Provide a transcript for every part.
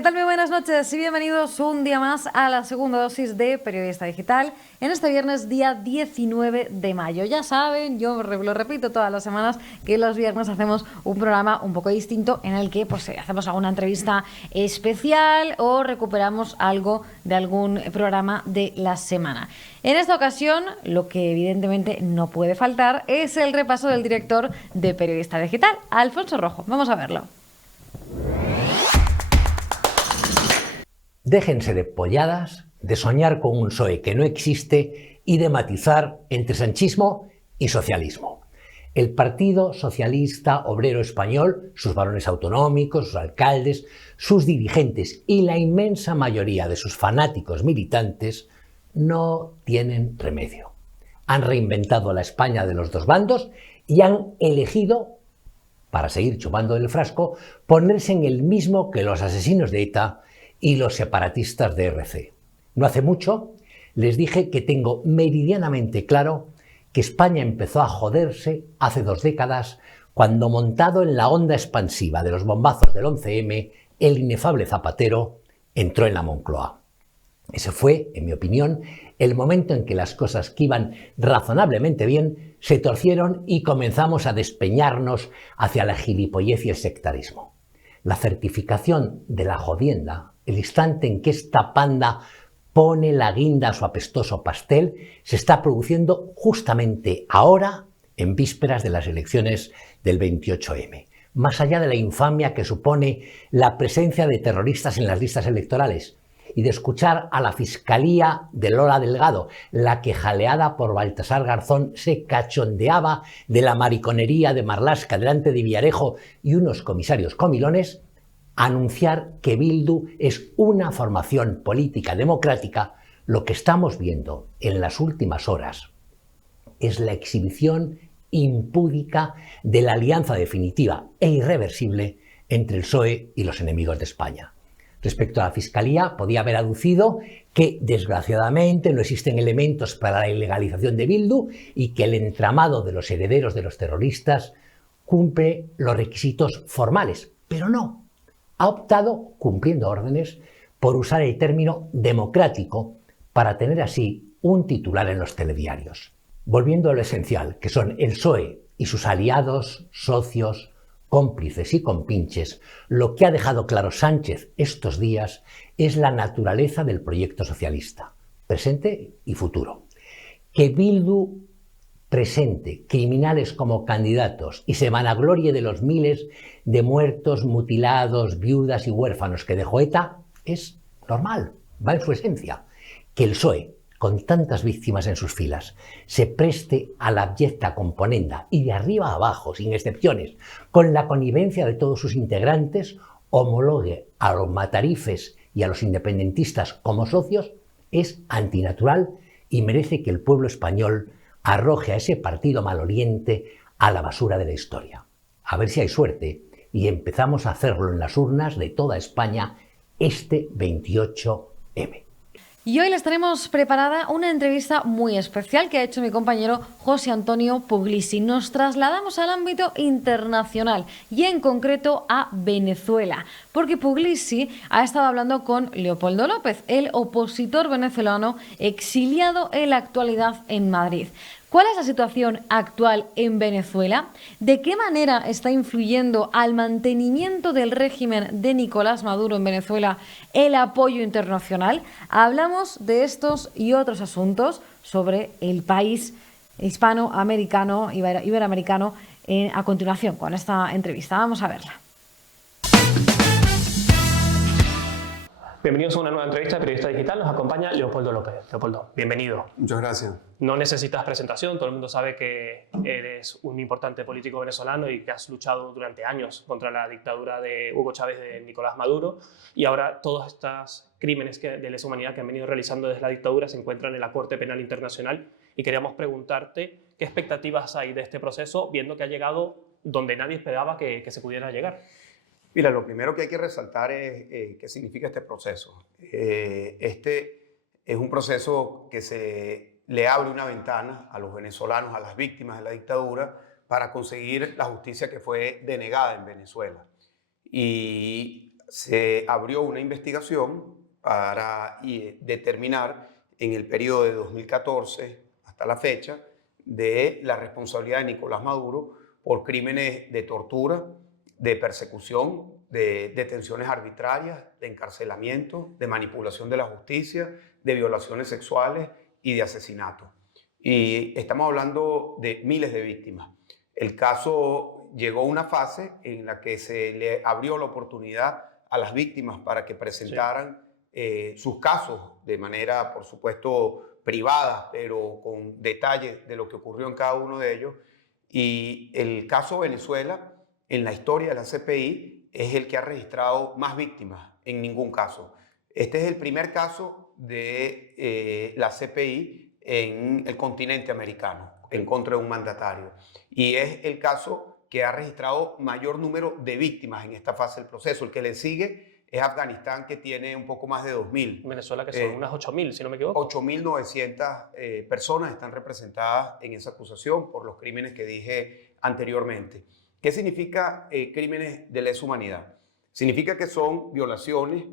¿Qué tal? Muy buenas noches y bienvenidos un día más a la segunda dosis de Periodista Digital en este viernes día 19 de mayo. Ya saben, yo lo repito todas las semanas, que los viernes hacemos un programa un poco distinto en el que pues, hacemos alguna entrevista especial o recuperamos algo de algún programa de la semana. En esta ocasión, lo que evidentemente no puede faltar es el repaso del director de Periodista Digital, Alfonso Rojo. Vamos a verlo. Déjense de polladas, de soñar con un PSOE que no existe y de matizar entre sanchismo y socialismo. El Partido Socialista Obrero Español, sus varones autonómicos, sus alcaldes, sus dirigentes y la inmensa mayoría de sus fanáticos militantes no tienen remedio. Han reinventado la España de los dos bandos y han elegido, para seguir chupando del frasco, ponerse en el mismo que los asesinos de ETA y los separatistas de RC. No hace mucho les dije que tengo meridianamente claro que España empezó a joderse hace 2 décadas cuando, montado en la onda expansiva de los bombazos del 11M, el inefable Zapatero entró en la Moncloa. Ese fue, en mi opinión, el momento en que las cosas que iban razonablemente bien se torcieron y comenzamos a despeñarnos hacia la gilipollez y el sectarismo. La certificación de la jodienda, el instante en que esta panda pone la guinda a su apestoso pastel, se está produciendo justamente ahora, en vísperas de las elecciones del 28M. Más allá de la infamia que supone la presencia de terroristas en las listas electorales y de escuchar a la Fiscalía de Lola Delgado, la que, jaleada por Baltasar Garzón, se cachondeaba de la mariconería de Marlaska delante de Villarejo y unos comisarios comilones, anunciar que Bildu es una formación política democrática, lo que estamos viendo en las últimas horas es la exhibición impúdica de la alianza definitiva e irreversible entre el PSOE y los enemigos de España. Respecto a la Fiscalía, podía haber aducido que, desgraciadamente, no existen elementos para la ilegalización de Bildu y que el entramado de los herederos de los terroristas cumple los requisitos formales, pero no. Ha optado, cumpliendo órdenes, por usar el término democrático para tener así un titular en los telediarios. Volviendo a lo esencial, que son el PSOE y sus aliados, socios, cómplices y compinches, lo que ha dejado claro Sánchez estos días es la naturaleza del proyecto socialista, presente y futuro. Que Bildu presente criminales como candidatos y se vanaglorie de los miles de muertos, mutilados, viudas y huérfanos que dejó ETA es normal, va en su esencia. Que el PSOE, con tantas víctimas en sus filas, se preste a la abyecta componenda y de arriba a abajo, sin excepciones, con la connivencia de todos sus integrantes, homologue a los matarifes y a los independentistas como socios, es antinatural y merece que el pueblo español arroje a ese partido maloliente a la basura de la historia. A ver si hay suerte y empezamos a hacerlo en las urnas de toda España este 28M. Y hoy les tenemos preparada una entrevista muy especial que ha hecho mi compañero José Antonio Puglisi. Nos trasladamos al ámbito internacional y en concreto a Venezuela, porque Puglisi ha estado hablando con Leopoldo López, el opositor venezolano exiliado en la actualidad en Madrid. ¿Cuál es la situación actual en Venezuela? ¿De qué manera está influyendo al mantenimiento del régimen de Nicolás Maduro en Venezuela el apoyo internacional? Hablamos de estos y otros asuntos sobre el país hispanoamericano, iberoamericano, a continuación con esta entrevista. Vamos a verla. Bienvenidos a una nueva entrevista de Periodista Digital. Nos acompaña Leopoldo López. Leopoldo, bienvenido. Muchas gracias. No necesitas presentación, todo el mundo sabe que eres un importante político venezolano y que has luchado durante años contra la dictadura de Hugo Chávez, de Nicolás Maduro, y ahora todos estos crímenes de lesa humanidad que han venido realizando desde la dictadura se encuentran en la Corte Penal Internacional, y queríamos preguntarte qué expectativas hay de este proceso, viendo que ha llegado donde nadie esperaba que se pudiera llegar. Mira, lo primero que hay que resaltar es qué significa este proceso. Este es un proceso que se le abre una ventana a los venezolanos, a las víctimas de la dictadura, para conseguir la justicia que fue denegada en Venezuela. Y se abrió una investigación para determinar en el periodo de 2014 hasta la fecha de la responsabilidad de Nicolás Maduro por crímenes de tortura, de persecución, de detenciones arbitrarias, de encarcelamiento, de manipulación de la justicia, de violaciones sexuales y de asesinato. Y estamos hablando de miles de víctimas. El caso llegó a una fase en la que se le abrió la oportunidad a las víctimas para que presentaran sus casos de manera, por supuesto, privada, pero con detalles de lo que ocurrió en cada uno de ellos. Y el caso Venezuela, en la historia de la CPI, es el que ha registrado más víctimas en ningún caso. Este es el primer caso de la CPI en el continente americano, en contra de un mandatario. Y es el caso que ha registrado mayor número de víctimas en esta fase del proceso. El que le sigue es Afganistán, que tiene un poco más de 2.000. Venezuela, que son unas 8.000, si no me equivoco. 8.900 personas están representadas en esa acusación por los crímenes que dije anteriormente. ¿Qué significa crímenes de lesa humanidad? Significa que son violaciones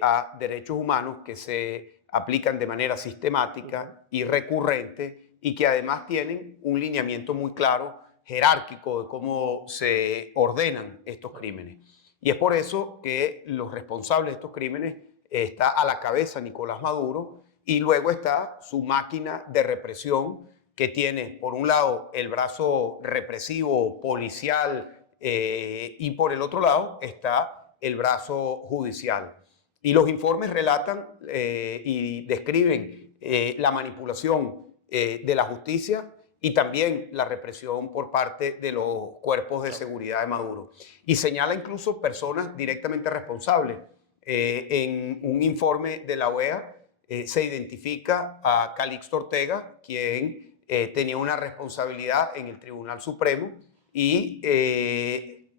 a derechos humanos que se aplican de manera sistemática y recurrente y que además tienen un lineamiento muy claro, jerárquico, de cómo se ordenan estos crímenes. Y es por eso que los responsables de estos crímenes está a la cabeza Nicolás Maduro y luego está su máquina de represión que tiene, por un lado, el brazo represivo, policial, y por el otro lado está el brazo judicial. Y los informes relatan y describen la manipulación de la justicia y también la represión por parte de los cuerpos de seguridad de Maduro. Y señala incluso personas directamente responsables. En un informe de la OEA se identifica a Calixto Ortega, quien tenía una responsabilidad en el Tribunal Supremo y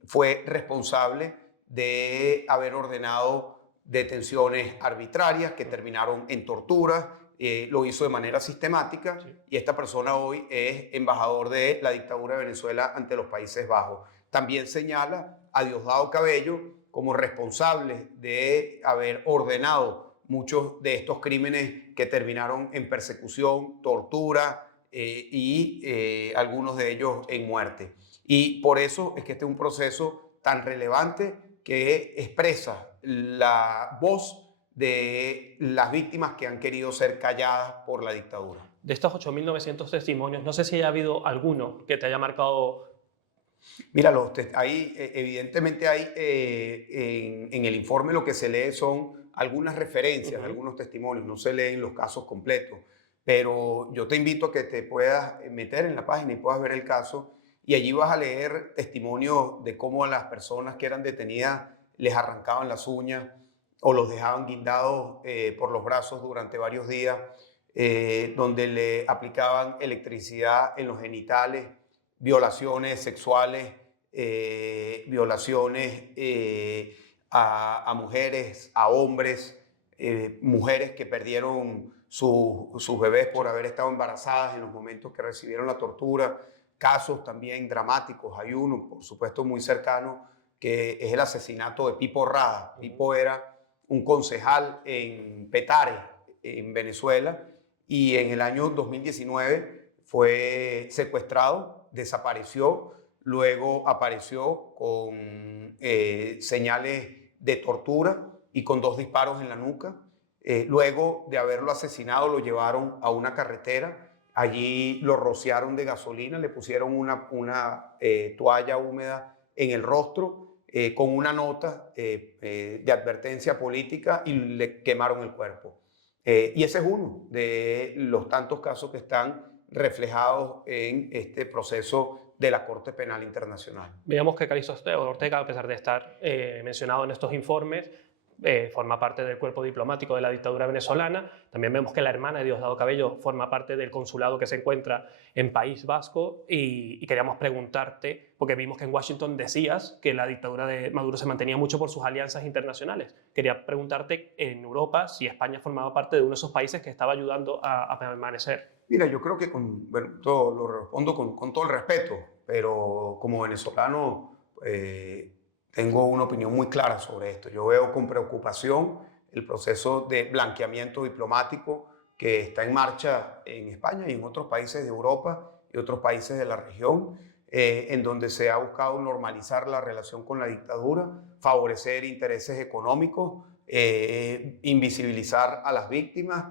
fue responsable de haber ordenado detenciones arbitrarias que terminaron en torturas. Lo hizo de manera sistemática, sí. Y esta persona hoy es embajador de la dictadura de Venezuela ante los Países Bajos. También señala a Diosdado Cabello como responsable de haber ordenado muchos de estos crímenes que terminaron en persecución, tortura y algunos de ellos en muerte. Y por eso es que este es un proceso tan relevante que expresa la voz de las víctimas que han querido ser calladas por la dictadura. De estos 8.900 testimonios, no sé si haya habido alguno que te haya marcado. Mira, evidentemente hay en el informe lo que se lee son algunas referencias, algunos testimonios, no se leen los casos completos, pero yo te invito a que te puedas meter en la página y puedas ver el caso y allí vas a leer testimonios de cómo a las personas que eran detenidas les arrancaban las uñas o los dejaban guindados por los brazos durante varios días, donde le aplicaban electricidad en los genitales, violaciones sexuales, violaciones a mujeres, a hombres, mujeres que perdieron sus bebés por haber estado embarazadas en los momentos que recibieron la tortura, casos también dramáticos. Hay uno, por supuesto, muy cercano, que es el asesinato de Pipo Rada. Pipo era un concejal en Petare, en Venezuela, y en el año 2019 fue secuestrado, desapareció, luego apareció con señales de tortura y con 2 disparos en la nuca. Luego de haberlo asesinado lo llevaron a una carretera, allí lo rociaron de gasolina, le pusieron una toalla húmeda en el rostro con una nota de advertencia política y le quemaron el cuerpo. Y ese es uno de los tantos casos que están reflejados en este proceso de la Corte Penal Internacional. Veamos que Calixto Ortega, a pesar de estar mencionado en estos informes, forma parte del cuerpo diplomático de la dictadura venezolana. También vemos que la hermana de Diosdado Cabello forma parte del consulado que se encuentra en País Vasco y queríamos preguntarte, porque vimos que en Washington decías que la dictadura de Maduro se mantenía mucho por sus alianzas internacionales. Quería preguntarte en Europa si España formaba parte de uno de esos países que estaba ayudando a permanecer. Mira, yo creo que todo lo respondo con todo el respeto, pero como venezolano tengo una opinión muy clara sobre esto. Yo veo con preocupación el proceso de blanqueamiento diplomático que está en marcha en España y en otros países de Europa y otros países de la región, en donde se ha buscado normalizar la relación con la dictadura, favorecer intereses económicos, invisibilizar a las víctimas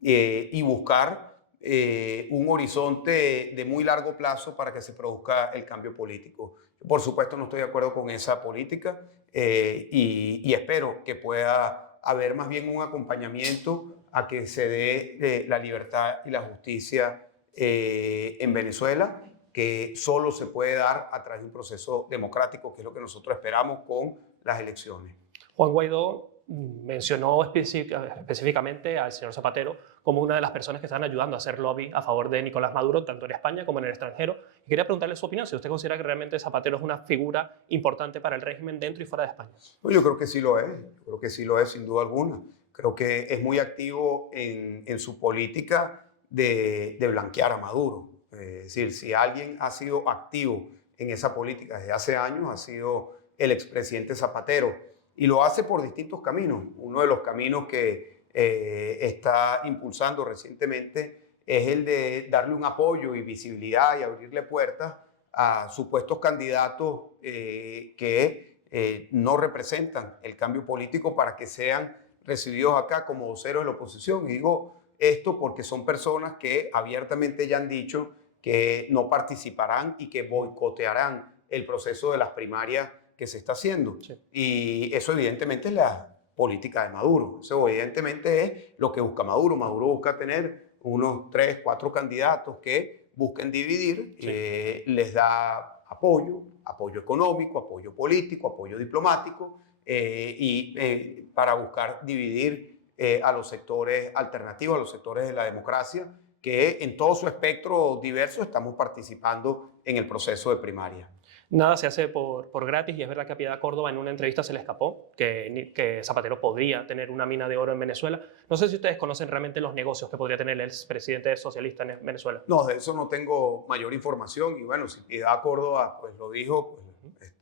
y buscar un horizonte de muy largo plazo para que se produzca el cambio político. Yo, por supuesto, no estoy de acuerdo con esa política y espero que pueda haber más bien un acompañamiento a que se dé la libertad y la justicia en Venezuela, que solo se puede dar a través de un proceso democrático, que es lo que nosotros esperamos con las elecciones. Juan Guaidó mencionó específicamente al señor Zapatero como una de las personas que están ayudando a hacer lobby a favor de Nicolás Maduro, tanto en España como en el extranjero. Y quería preguntarle su opinión, si usted considera que realmente Zapatero es una figura importante para el régimen dentro y fuera de España. No, yo creo que sí lo es, yo creo que sí lo es sin duda alguna. Creo que es muy activo en su política de blanquear a Maduro. Es decir, si alguien ha sido activo en esa política desde hace años, ha sido el expresidente Zapatero. Y lo hace por distintos caminos. Uno de los caminos que está impulsando recientemente es el de darle un apoyo y visibilidad y abrirle puertas a supuestos candidatos que no representan el cambio político para que sean recibidos acá como voceros de la oposición. Y digo esto porque son personas que abiertamente ya han dicho que no participarán y que boicotearán el proceso de las primarias que se está haciendo. Sí. Y eso evidentemente es la política de Maduro. Eso evidentemente es lo que busca Maduro. Maduro busca tener unos 3, 4 candidatos que busquen dividir, sí. Les da apoyo económico, apoyo político, apoyo diplomático, para buscar dividir a los sectores alternativos, a los sectores de la democracia, que en todo su espectro diverso estamos participando en el proceso de primaria. Nada se hace por gratis, y es verdad que a Piedad Córdoba en una entrevista se le escapó que Zapatero podría tener una mina de oro en Venezuela. No sé si ustedes conocen realmente los negocios que podría tener el expresidente socialista en Venezuela. No, de eso no tengo mayor información, y bueno, si Piedad Córdoba pues lo dijo, pues,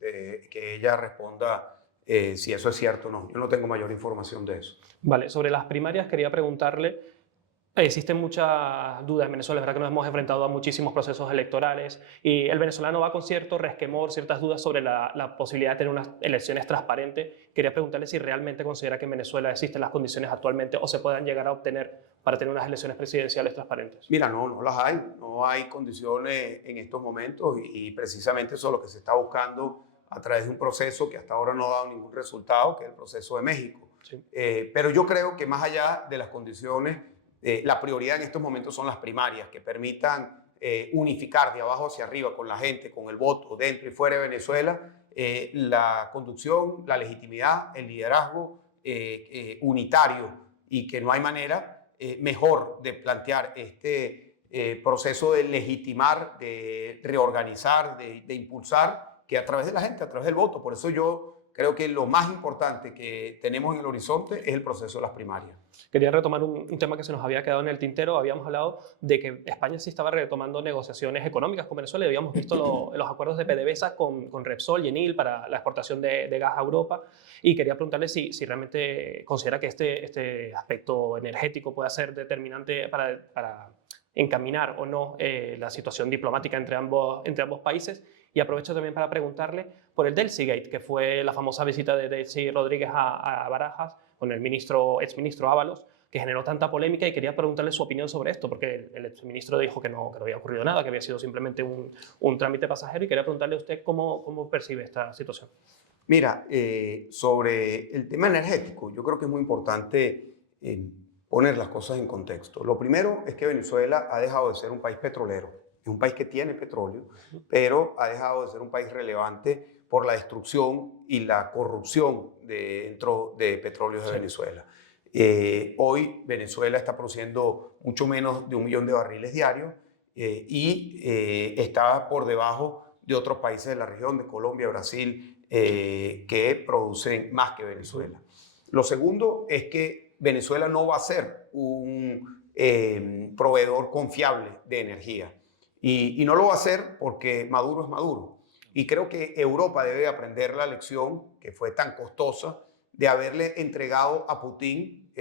que ella responda si eso es cierto o no. Yo no tengo mayor información de eso. Vale, sobre las primarias quería preguntarle. Existen muchas dudas en Venezuela, es verdad que nos hemos enfrentado a muchísimos procesos electorales y el venezolano va con cierto resquemor, ciertas dudas sobre la posibilidad de tener unas elecciones transparentes. Quería preguntarle si realmente considera que en Venezuela existen las condiciones actualmente o se puedan llegar a obtener para tener unas elecciones presidenciales transparentes. Mira, no las hay, no hay condiciones en estos momentos y precisamente eso es lo que se está buscando a través de un proceso que hasta ahora no ha dado ningún resultado, que es el proceso de México. Sí. Pero yo creo que más allá de las condiciones, la prioridad en estos momentos son las primarias, que permitan unificar de abajo hacia arriba con la gente, con el voto dentro y fuera de Venezuela, la conducción, la legitimidad, el liderazgo unitario, y que no hay manera mejor de plantear este proceso de legitimar, de reorganizar, de impulsar, que a través de la gente, a través del voto. Por eso yo creo que lo más importante que tenemos en el horizonte es el proceso de las primarias. Quería retomar un tema que se nos había quedado en el tintero. Habíamos hablado de que España sí estaba retomando negociaciones económicas con Venezuela y habíamos visto los acuerdos de PDVSA con Repsol y Enil para la exportación de gas a Europa. Y quería preguntarle si realmente considera que este aspecto energético puede ser determinante para encaminar o no la situación diplomática entre ambos países. Y aprovecho también para preguntarle por el Delcy Gate, que fue la famosa visita de Delcy Rodríguez a Barajas con el exministro Ábalos, que generó tanta polémica, y quería preguntarle su opinión sobre esto, porque el exministro dijo que no había ocurrido nada, que había sido simplemente un trámite pasajero, y quería preguntarle a usted cómo percibe esta situación. Mira, sobre el tema energético, yo creo que es muy importante poner las cosas en contexto. Lo primero es que Venezuela ha dejado de ser un país petrolero. Es un país que tiene petróleo, pero ha dejado de ser un país relevante por la destrucción y la corrupción dentro de Petróleos de Venezuela. Hoy Venezuela está produciendo mucho menos de 1 millón de barriles diarios y está por debajo de otros países de la región, de Colombia, Brasil, que producen más que Venezuela. Lo segundo es que Venezuela no va a ser un proveedor confiable de energía. Y no lo va a hacer porque Maduro es Maduro. Y creo que Europa debe aprender la lección que fue tan costosa de haberle entregado a Putin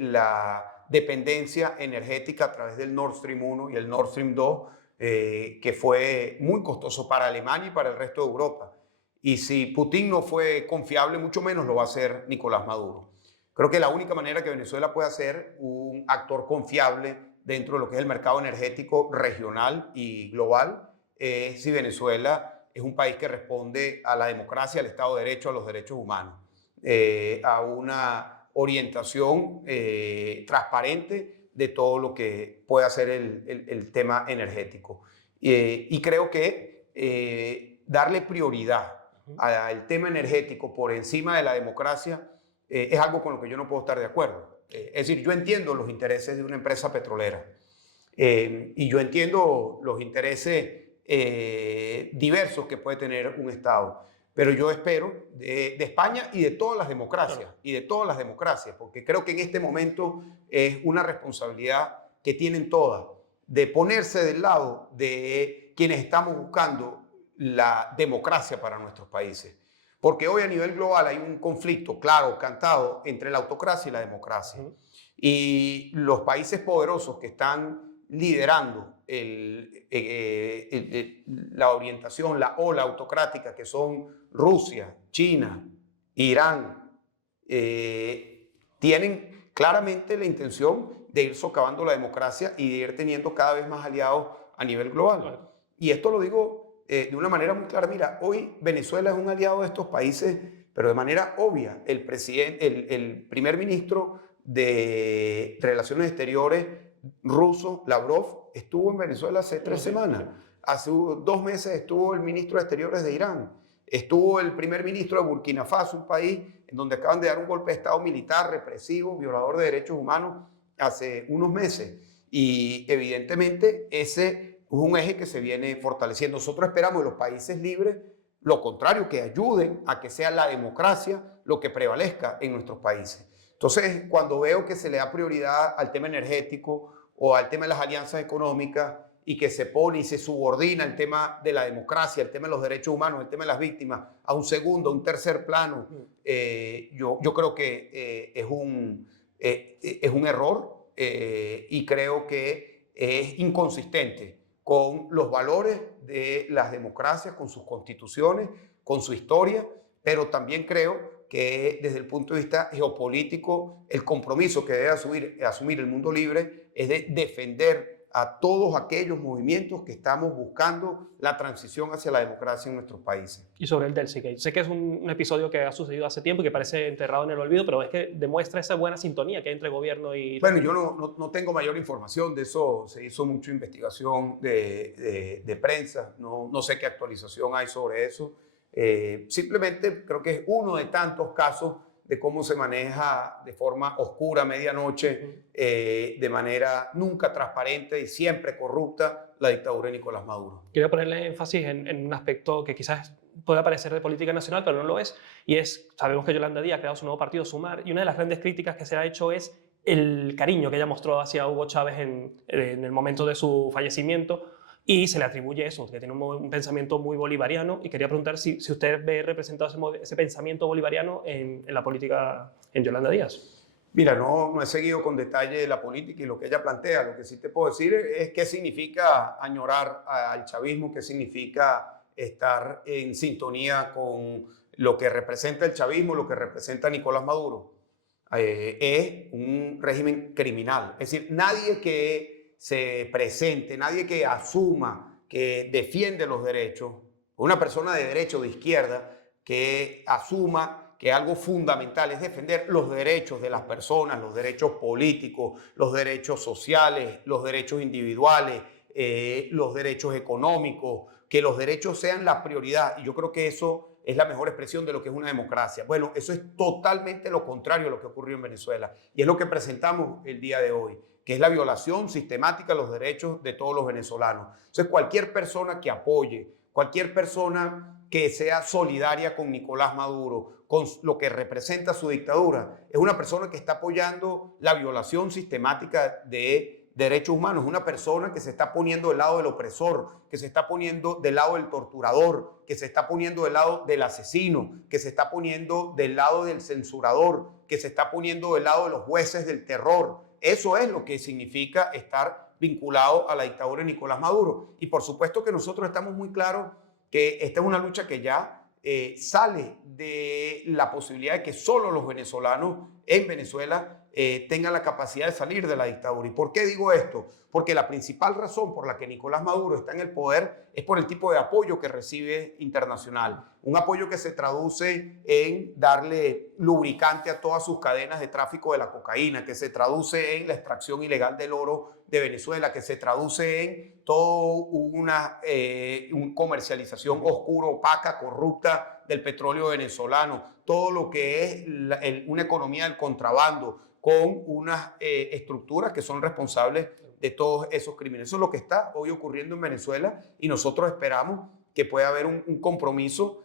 la dependencia energética a través del Nord Stream 1 y el Nord Stream 2, que fue muy costoso para Alemania y para el resto de Europa. Y si Putin no fue confiable, mucho menos lo va a hacer Nicolás Maduro. Creo que la única manera que Venezuela puede ser un actor confiable dentro de lo que es el mercado energético regional y global es si Venezuela es un país que responde a la democracia, al Estado de Derecho, a los derechos humanos, a una orientación transparente de todo lo que puede hacer el tema energético. Y creo que darle prioridad al tema energético por encima de la democracia es algo con lo que yo no puedo estar de acuerdo. Es decir, yo entiendo los intereses de una empresa petrolera y yo entiendo los intereses diversos que puede tener un Estado, pero yo espero de España y de todas las democracias, porque creo que en este momento es una responsabilidad que tienen todas de ponerse del lado de quienes estamos buscando la democracia para nuestros países. Porque hoy a nivel global hay un conflicto claro, cantado, entre la autocracia y la democracia. Y los países poderosos que están liderando la orientación, la ola autocrática, que son Rusia, China, Irán, tienen claramente la intención de ir socavando la democracia y de ir teniendo cada vez más aliados a nivel global. Y esto lo digo de una manera muy clara. Mira, hoy Venezuela es un aliado de estos países, pero de manera obvia. El primer ministro de Relaciones Exteriores ruso, Lavrov, estuvo en Venezuela hace 3 semanas. Hace 2 meses estuvo el ministro de Exteriores de Irán. Estuvo el primer ministro de Burkina Faso, un país en donde acaban de dar un golpe de Estado militar, represivo, violador de derechos humanos, hace unos meses. Y evidentemente ese es un eje que se viene fortaleciendo. Nosotros esperamos de los países libres lo contrario, que ayuden a que sea la democracia lo que prevalezca en nuestros países. Entonces, cuando veo que se le da prioridad al tema energético o al tema de las alianzas económicas y que se pone y se subordina el tema de la democracia, el tema de los derechos humanos, el tema de las víctimas a un segundo, un tercer plano, yo creo que es un error y creo que es inconsistente con los valores de las democracias, con sus constituciones, con su historia, pero también creo que desde el punto de vista geopolítico, el compromiso que debe asumir el mundo libre es de defender a todos aquellos movimientos que estamos buscando la transición hacia la democracia en nuestros países. Y sobre el Delsigate, sé que es un episodio que ha sucedido hace tiempo y que parece enterrado en el olvido, pero es que demuestra esa buena sintonía que hay entre gobierno y... Bueno, yo no tengo mayor información de eso, se hizo mucha investigación de prensa, no sé qué actualización hay sobre eso. Simplemente creo que es uno de tantos casos de cómo se maneja de forma oscura, medianoche, de manera nunca transparente y siempre corrupta la dictadura de Nicolás Maduro. Quería ponerle énfasis en un aspecto que quizás pueda parecer de política nacional, pero no lo es, y sabemos que Yolanda Díaz ha creado su nuevo partido, Sumar, y una de las grandes críticas que se ha hecho es el cariño que ella mostró hacia Hugo Chávez en el momento de su fallecimiento, y se le atribuye eso, que tiene un pensamiento muy bolivariano, y quería preguntar si usted ve representado ese pensamiento bolivariano en la política en Yolanda Díaz. Mira, no he seguido con detalle la política y lo que ella plantea. Lo que sí te puedo decir es qué significa añorar al chavismo, qué significa estar en sintonía con lo que representa el chavismo, lo que representa Nicolás Maduro. Es un régimen criminal. Es decir, nadie que se presente, nadie que asuma que defiende los derechos, una persona de derecho de izquierda que asuma que algo fundamental es defender los derechos de las personas, los derechos políticos, los derechos sociales, los derechos individuales, los derechos económicos, que los derechos sean la prioridad. Y yo creo que eso es la mejor expresión de lo que es una democracia. Bueno, eso es totalmente lo contrario a lo que ocurrió en Venezuela. Y es lo que presentamos el día de hoy, que es la violación sistemática de los derechos de todos los venezolanos. Entonces, cualquier persona que apoye, cualquier persona que sea solidaria con Nicolás Maduro, con lo que representa su dictadura, es una persona que está apoyando la violación sistemática de derechos humanos, una persona que se está poniendo del lado del opresor, que se está poniendo del lado del torturador, que se está poniendo del lado del asesino, que se está poniendo del lado del censurador, que se está poniendo del lado de los jueces del terror. Eso es lo que significa estar vinculado a la dictadura de Nicolás Maduro. Y por supuesto que nosotros estamos muy claros que esta es una lucha que ya sale de la posibilidad de que solo los venezolanos en Venezuela tengan la capacidad de salir de la dictadura. ¿Y por qué digo esto? Porque la principal razón por la que Nicolás Maduro está en el poder es por el tipo de apoyo que recibe internacional. Un apoyo que se traduce en darle lubricante a todas sus cadenas de tráfico de la cocaína, que se traduce en la extracción ilegal del oro de Venezuela, que se traduce en toda una comercialización oscura, opaca, corrupta del petróleo venezolano, todo lo que es una economía del contrabando, con unas estructuras que son responsables de todos esos crímenes. Eso es lo que está hoy ocurriendo en Venezuela y nosotros esperamos que pueda haber un compromiso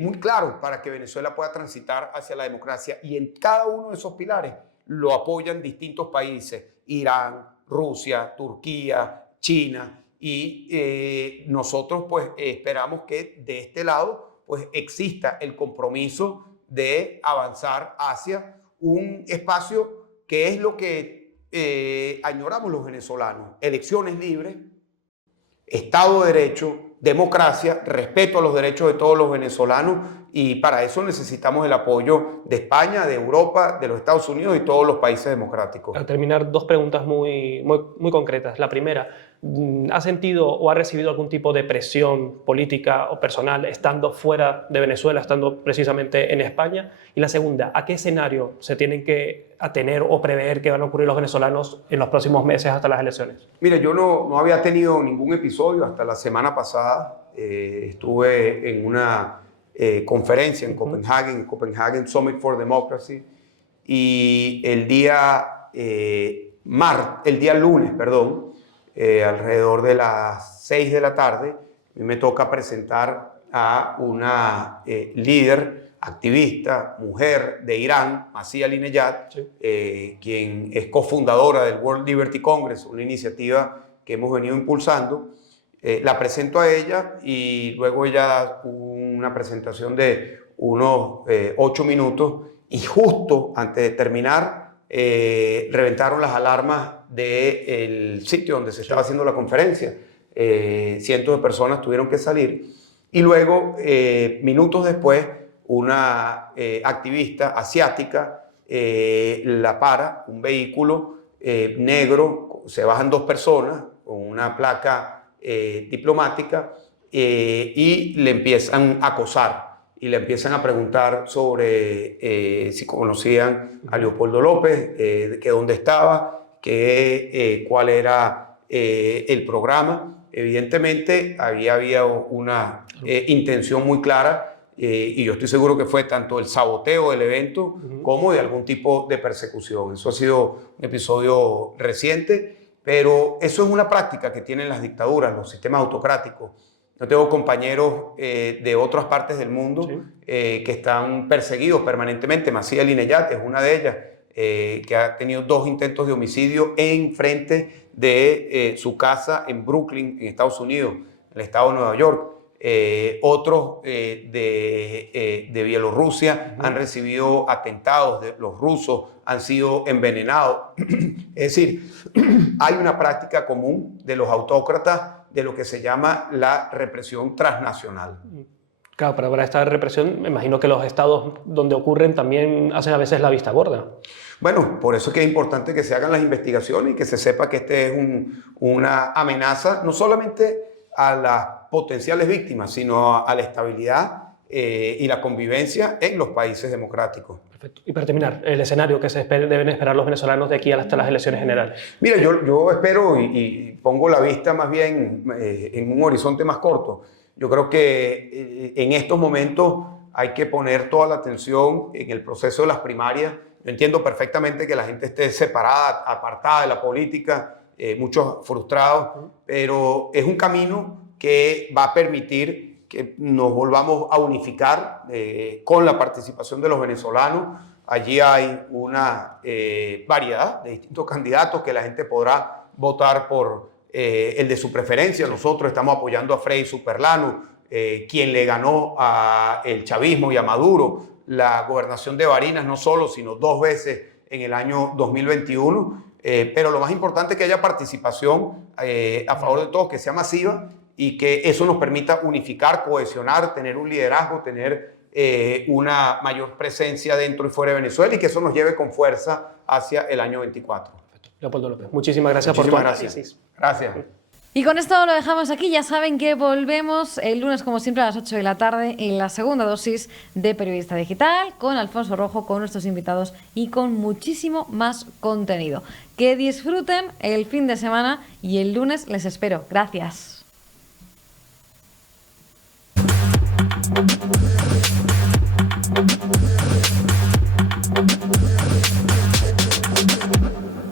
muy claro para que Venezuela pueda transitar hacia la democracia, y en cada uno de esos pilares lo apoyan distintos países: Irán, Rusia, Turquía, China, y nosotros pues esperamos que de este lado pues exista el compromiso de avanzar hacia un espacio que es lo que añoramos los venezolanos: elecciones libres, Estado de Derecho, democracia, respeto a los derechos de todos los venezolanos, y para eso necesitamos el apoyo de España, de Europa, de los Estados Unidos y todos los países democráticos. Para terminar, dos preguntas muy concretas. La primera, ¿ha sentido o ha recibido algún tipo de presión política o personal estando fuera de Venezuela, estando precisamente en España? Y la segunda, ¿a qué escenario se tienen que atener o prever que van a ocurrir los venezolanos en los próximos meses hasta las elecciones? Mire, yo no había tenido ningún episodio hasta la semana pasada. Estuve en una conferencia en Copenhagen Summit for Democracy, y el día lunes, alrededor de las 6 de la tarde, a mí me toca presentar a una líder, activista, mujer de Irán, Masih Alinejad, sí, quien es cofundadora del World Liberty Congress, una iniciativa que hemos venido impulsando. La presento a ella y luego ella una presentación de unos 8 minutos, y justo antes de terminar reventaron las alarmas del sitio donde se estaba haciendo la conferencia. Cientos de personas tuvieron que salir, y luego minutos después una activista asiática la para, un vehículo negro, se bajan 2 personas con una placa diplomática, y le empiezan a acosar y le empiezan a preguntar sobre si conocían a Leopoldo López, que dónde estaba, cuál era el programa. Evidentemente había una intención muy clara, y yo estoy seguro que fue tanto el saboteo del evento como de algún tipo de persecución. Eso ha sido un episodio reciente, pero eso es una práctica que tienen las dictaduras, los sistemas autocráticos. Yo tengo compañeros de otras partes del mundo, sí, que están perseguidos permanentemente. Masih Alinejad es una de ellas, que ha tenido 2 intentos de homicidio en frente de su casa en Brooklyn, en Estados Unidos, en el estado de Nueva York. Otros de Bielorrusia han recibido atentados, los rusos han sido envenenados. Es decir, hay una práctica común de los autócratas de lo que se llama la represión transnacional. Claro, pero para esta represión me imagino que los estados donde ocurren también hacen a veces la vista gorda. Bueno, por eso es que es importante que se hagan las investigaciones y que se sepa que este es una amenaza no solamente a las potenciales víctimas, sino a la estabilidad y la convivencia en los países democráticos. Perfecto. Y para terminar, el escenario que deben esperar los venezolanos de aquí hasta las elecciones generales. Mira, yo espero y pongo la vista más bien en un horizonte más corto. Yo creo que en estos momentos hay que poner toda la atención en el proceso de las primarias. Yo entiendo perfectamente que la gente esté separada, apartada de la política, muchos frustrados, pero es un camino que va a permitir que nos volvamos a unificar con la participación de los venezolanos. Allí hay una variedad de distintos candidatos que la gente podrá votar por el de su preferencia. Nosotros estamos apoyando a Frei Superlano, quien le ganó al chavismo y a Maduro la gobernación de Barinas, no solo, sino 2 veces en el año 2021. Pero lo más importante es que haya participación a favor de todos, que sea masiva y que eso nos permita unificar, cohesionar, tener un liderazgo, tener una mayor presencia dentro y fuera de Venezuela y que eso nos lleve con fuerza hacia el año 24. Leopoldo López, muchísimas gracias por tu análisis. Gracias. Y con esto lo dejamos aquí. Ya saben que volvemos el lunes, como siempre, a las 8 de la tarde en la segunda dosis de Periodista Digital con Alfonso Rojo, con nuestros invitados y con muchísimo más contenido. Que disfruten el fin de semana y el lunes les espero. Gracias.